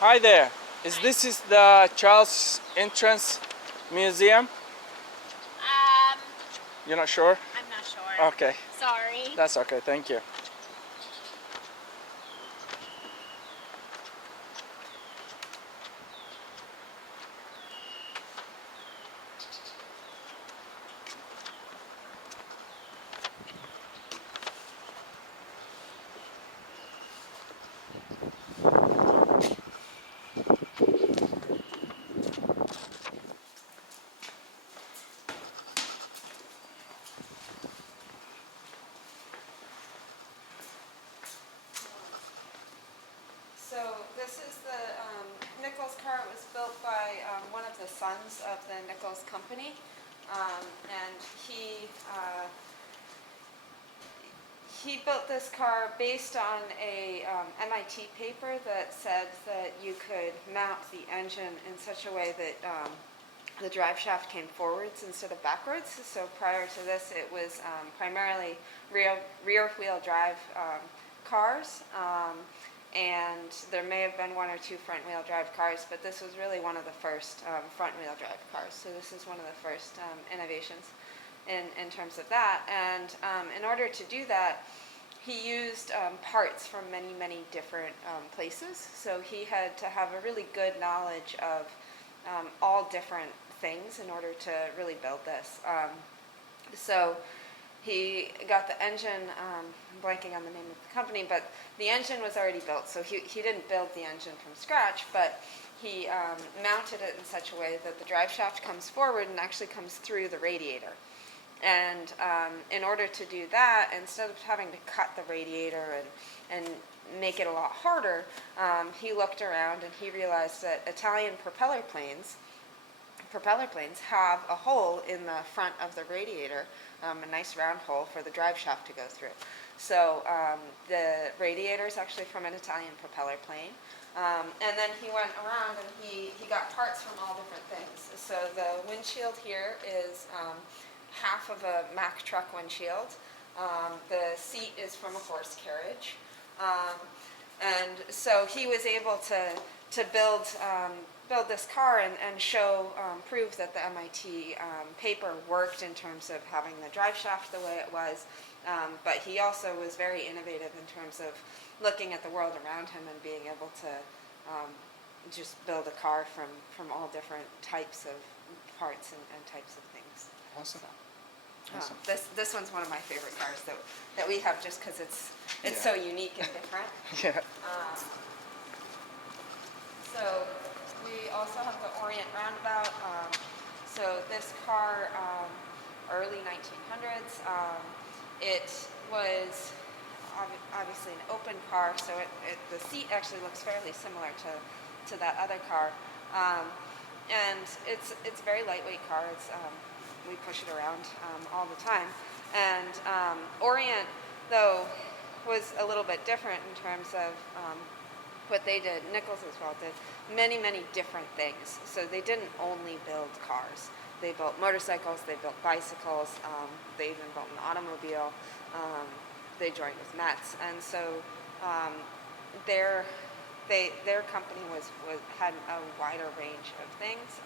Hi there. This is the Charles Entrance Museum? You're not sure? I'm not sure. Okay. Sorry. That's okay. Thank you. So this is the Nichols car. It was built by one of the sons of the Nichols company, and he built this car based on a MIT paper that said that you could mount the engine in such a way that the drive shaft came forwards instead of backwards. So prior to this, it was primarily rear wheel drive cars. And there may have been one or two front-wheel drive cars, but this was really one of the first front-wheel drive cars. So this is one of the first innovations in terms of that. And in order to do that, he used parts from many, many different places. So he had to have a really good knowledge of all different things in order to really build this. So he got the engine, I'm blanking on the name of the company, but the engine was already built, so he didn't build the engine from scratch, but he mounted it in such a way that the drive shaft comes forward and actually comes through the radiator. And in order to do that, instead of having to cut the radiator and make it a lot harder, he looked around and he realized that Italian propeller planes have a hole in the front of the radiator, a nice round hole for the drive shaft to go through. So the radiator is actually from an Italian propeller plane. And then he went around and he got parts from all different things. So the windshield here is half of a Mack truck windshield. The seat is from a horse carriage. And so he was able to build this car and show, prove that the MIT paper worked in terms of having the drive shaft the way it was, but he also was very innovative in terms of looking at the world around him and being able to just build a car from all different types of parts and types of things. Awesome. So, Awesome. this one's one of my favorite cars that we have just because it's so unique and different. Yeah. So we also have the Orient Roundabout. So this car, early 1900s, it was obviously an open car, so the seat actually looks fairly similar to that other car. And it's a very lightweight car. We push it around all the time. And Orient, though, was a little bit different in terms of what they did. Nichols as well did many, many different things. So they didn't only build cars. They built motorcycles, they built bicycles, they even built an automobile. They joined with Metz. And so their company had a wider range of things.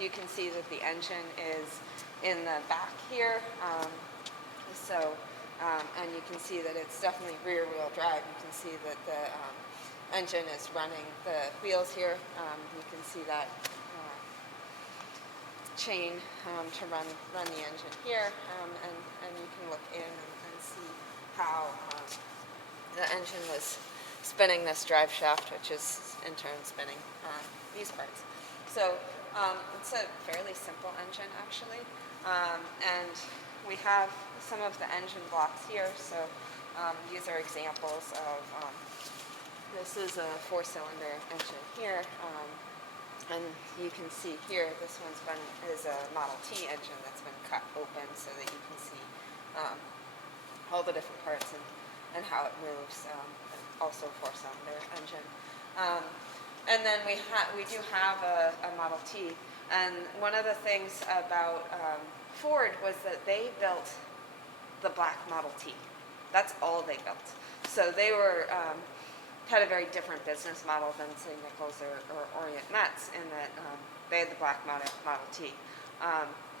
You can see that the engine is in the back here. And you can see that it's definitely rear-wheel drive. You can see that the engine is running the wheels here. You can see that chain to run the engine here, and you can look in and see how the engine was spinning this drive shaft, which is in turn spinning these parts. So it's a fairly simple engine actually, and we have some of the engine blocks here. So these are examples of, this is a 4-cylinder engine here, and you can see here this is a Model T engine that's been cut open so that you can see all the different parts and how it moves. Also 4-cylinder engine. And then we do have a Model T. And one of the things about Ford was that they built the black Model T. That's all they built. So they were had a very different business model than, say, Nichols or Orient Metz, in that they had the black Model T.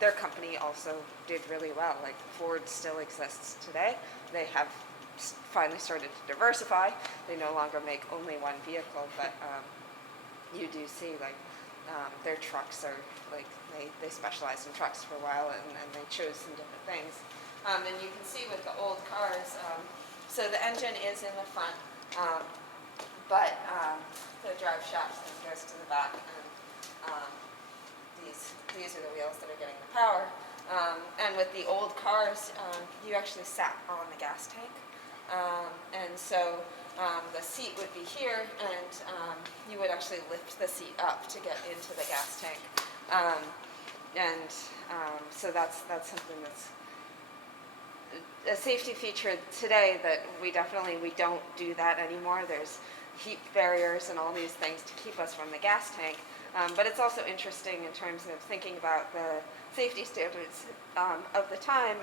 Their company also did really well. Like, Ford still exists today. They have finally started to diversify. They no longer make only one vehicle, but you do see, like, their trucks are, like, they specialized in trucks for a while, and they chose some different things. And you can see with the old cars, so the engine is in the front, but the drive shaft then goes to the back, and these are the wheels that are getting the power. And with the old cars, you actually sat on the gas tank. And so the seat would be here, and you would actually lift the seat up to get into the gas tank. So that's something that's a safety feature today that we don't do that anymore. There's heat barriers and all these things to keep us from the gas tank. But it's also interesting in terms of thinking about the safety standards of the time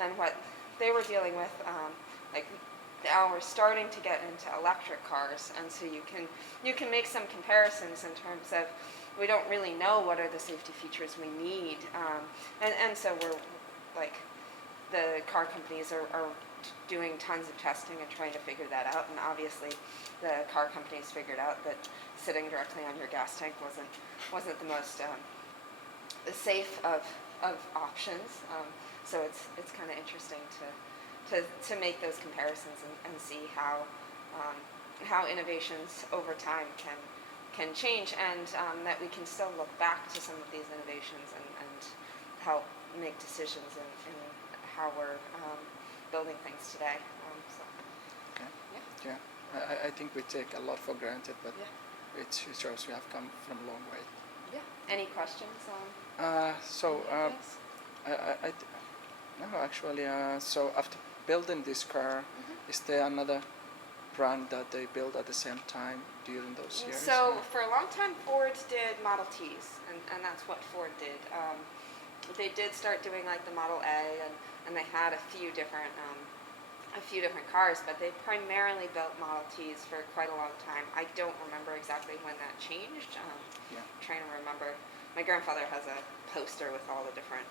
and what they were dealing with. Like, now we're starting to get into electric cars, and so you can make some comparisons in terms of, we don't really know what are the safety features we need, and so we're, like, the car companies are doing tons of testing and trying to figure that out, and obviously the car companies figured out that sitting directly on your gas tank wasn't the most safe of options. So it's kind of interesting to make those comparisons and see how innovations over time can change, and that we can still look back to some of these innovations and help make decisions in how we're building things today. Okay. Yeah. I think we take a lot for granted, but it shows we have come from a long way. Yeah. Any questions on? No, actually. So after building this car, is there another brand that they built at the same time during those years? So for a long time, Ford did Model Ts, and that's what Ford did. They did start doing, like, the Model A, and they had a few different cars, but they primarily built Model Ts for quite a long time. I don't remember exactly when that changed. I'm trying to remember. My grandfather has a poster with all the different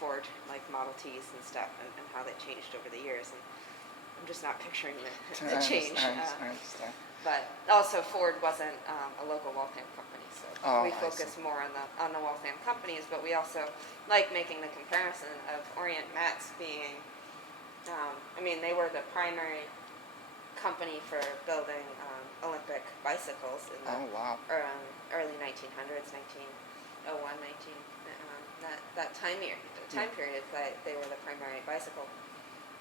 Ford, like, Model Ts and stuff, and how they changed over the years, and I'm just not picturing the change. I understand. But also, Ford wasn't a local Waltham company, so we focus more on the Waltham companies. But we also like making the comparison of Orient Metz being, they were the primary company for building Olympic bicycles in the early 1900s, 1901, that time period. They were the primary bicycle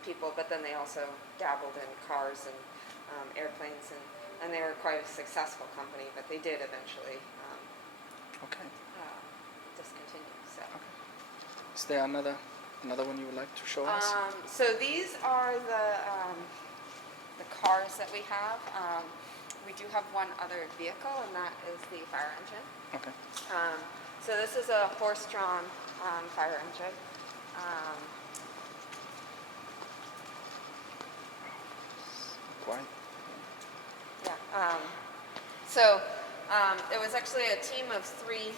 people, but then they also dabbled in cars and airplanes, and they were quite a successful company, but they did eventually discontinue. So. Okay. Is there another one you would like to show us? So these are the cars that we have. We do have one other vehicle, and that is the fire engine. Okay. So this is a horse-drawn fire engine. Quite. Yeah. It was actually a team of 3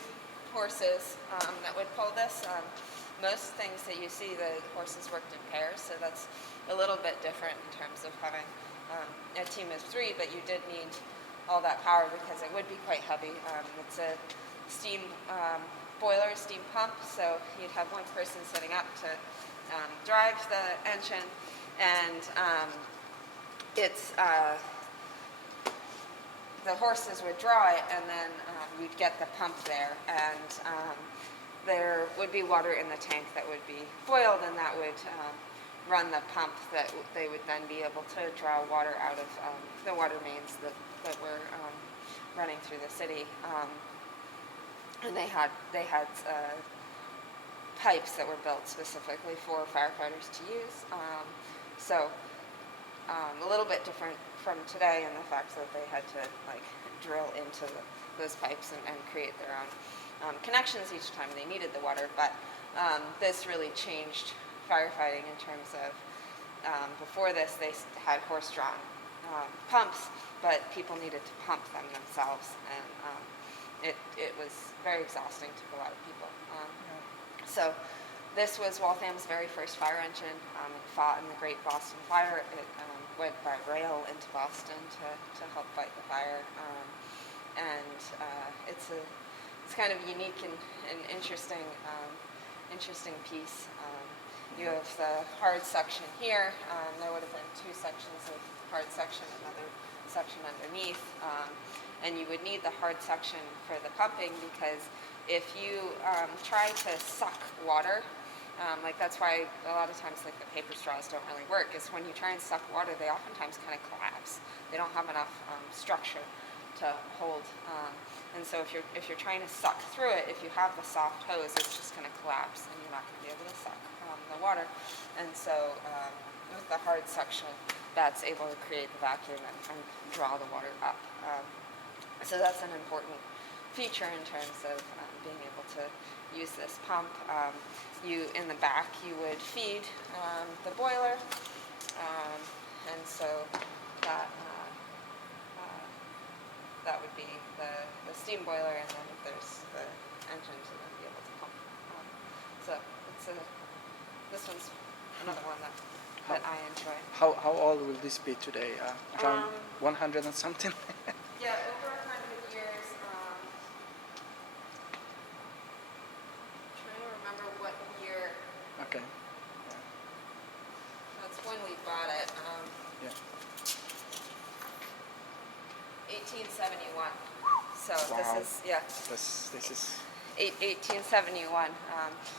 horses that would pull this. Most things that you see, the horses worked in pairs, so that's a little bit different in terms of having a team of 3, but you did need all that power because it would be quite heavy. It's a steam boiler, steam pump, so you'd have one person sitting up to drive the engine, and the horses would draw it, and then you'd get the pump there, and there would be water in the tank that would be boiled, and that would run the pump that they would then be able to draw water out of the water mains that were running through the city. And they had pipes that were built specifically for firefighters to use. A little bit different from today in the fact that they had to, like, drill into those pipes and create their own connections each time they needed the water. But this really changed firefighting in terms of before this they had horse-drawn pumps, but people needed to pump them themselves, and it was very exhausting to a lot of people. So this was Waltham's very first fire engine. It fought in the Great Boston Fire. It went by rail into Boston to help fight the fire, and it's kind of unique and interesting piece. You have the hard section here. There would have been two sections of hard section, another section underneath, and you would need the hard section for the pumping, because if you try to suck water, like that's why a lot of times like the paper straws don't really work, is when you try and suck water, they oftentimes kind of collapse. They don't have enough structure to hold, and so if you're trying to suck through it, if you have the soft hose, it's just going to collapse and you're not going to be able to suck the water. And so with the hard suction, that's able to create the vacuum and draw the water up. So that's an important feature in terms of being able to use this pump. In the back, you would feed the boiler, and so that would be the steam boiler, and then there's the engine to then be able to pump. So this one's another one that I enjoy. How old will this be today? Around 100 and something? Yeah, over 100 years. Trying to remember what year. Okay. That's when we bought it. Yeah. 1871. So Wow. This is This is 1871.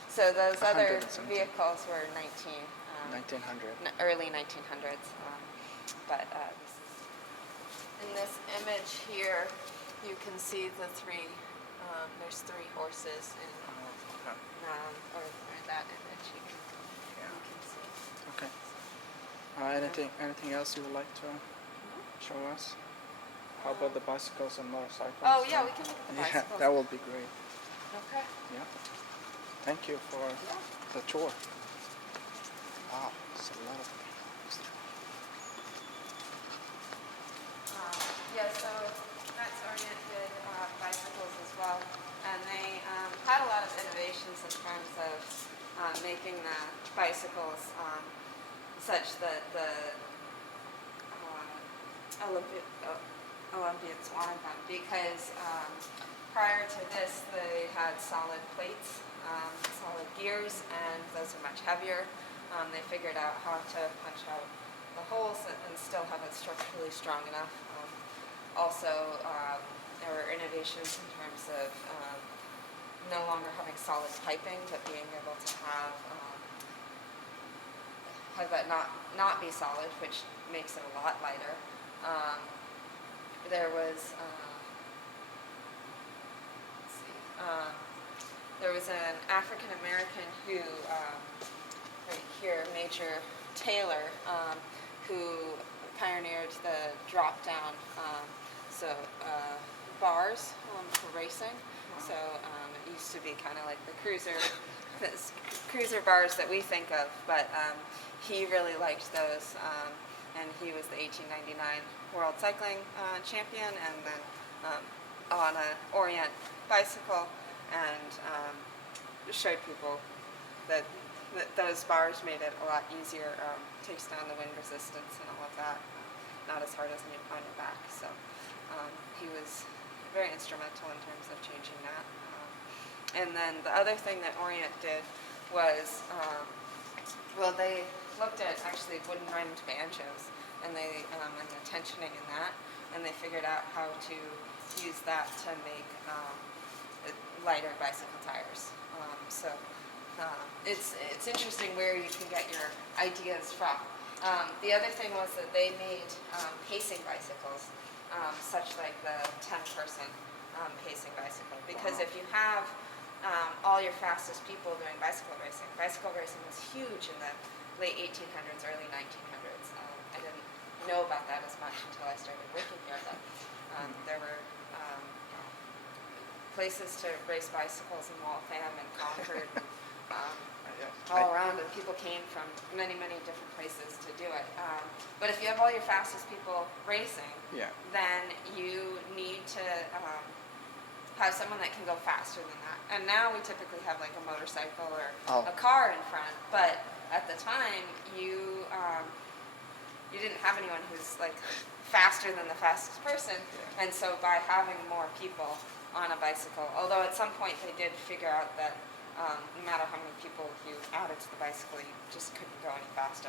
So those other 170. vehicles were 1900. Early 1900s. But this is, in this image here, you can see the three. There's three horses in or that image. You can see. Okay. Anything else you would like to show us? How about the bicycles and motorcycles? Oh yeah, we can look at the bicycles. Yeah, that would be great. Okay. Yeah. Thank you for the tour. Wow, it's a lot of things. So Metz Orient did bicycles as well, and they had a lot of innovations in terms of making the bicycles such that the Olympians wanted them, because prior to this they had solid plates, solid gears, and those are much heavier. They figured out how to punch out the holes and still have it structurally strong enough. Also, there were innovations in terms of no longer having solid piping, but being able to have that not be solid, which makes it a lot lighter. There was there was an African American who right here, Major Taylor, who pioneered the drop down bars for racing. So it used to be kind of like the cruiser bars that we think of, but he really liked those, and he was the 1899 World Cycling Champion, and then on an Orient bicycle, and showed people that those bars made it a lot easier, takes down the wind resistance and all of that, not as hard as on your back. So he was very instrumental in terms of changing that. And then the other thing that Orient did was, they looked at actually wooden rimmed banjos, and they and the tensioning in that, and they figured out how to use that to make lighter bicycle tires. It's interesting where you can get your ideas from. The other thing was that they made pacing bicycles, such like the 10-person pacing bicycle. Because if you have all your fastest people doing bicycle racing was huge in the late 1800s, early 1900s. I didn't know about that as much until I started working here, but there were places to race bicycles in Waltham and Concord. all around, and people came from many, many different places to do it. But if you have all your fastest people racing, then you need to have someone that can go faster than that. And now we typically have like a motorcycle or a car in front, but at the time you didn't have anyone who's like faster than the fastest person, and so by having more people on a bicycle, although at some point they did figure out that no matter how many people you added to the bicycle, you just couldn't go any faster.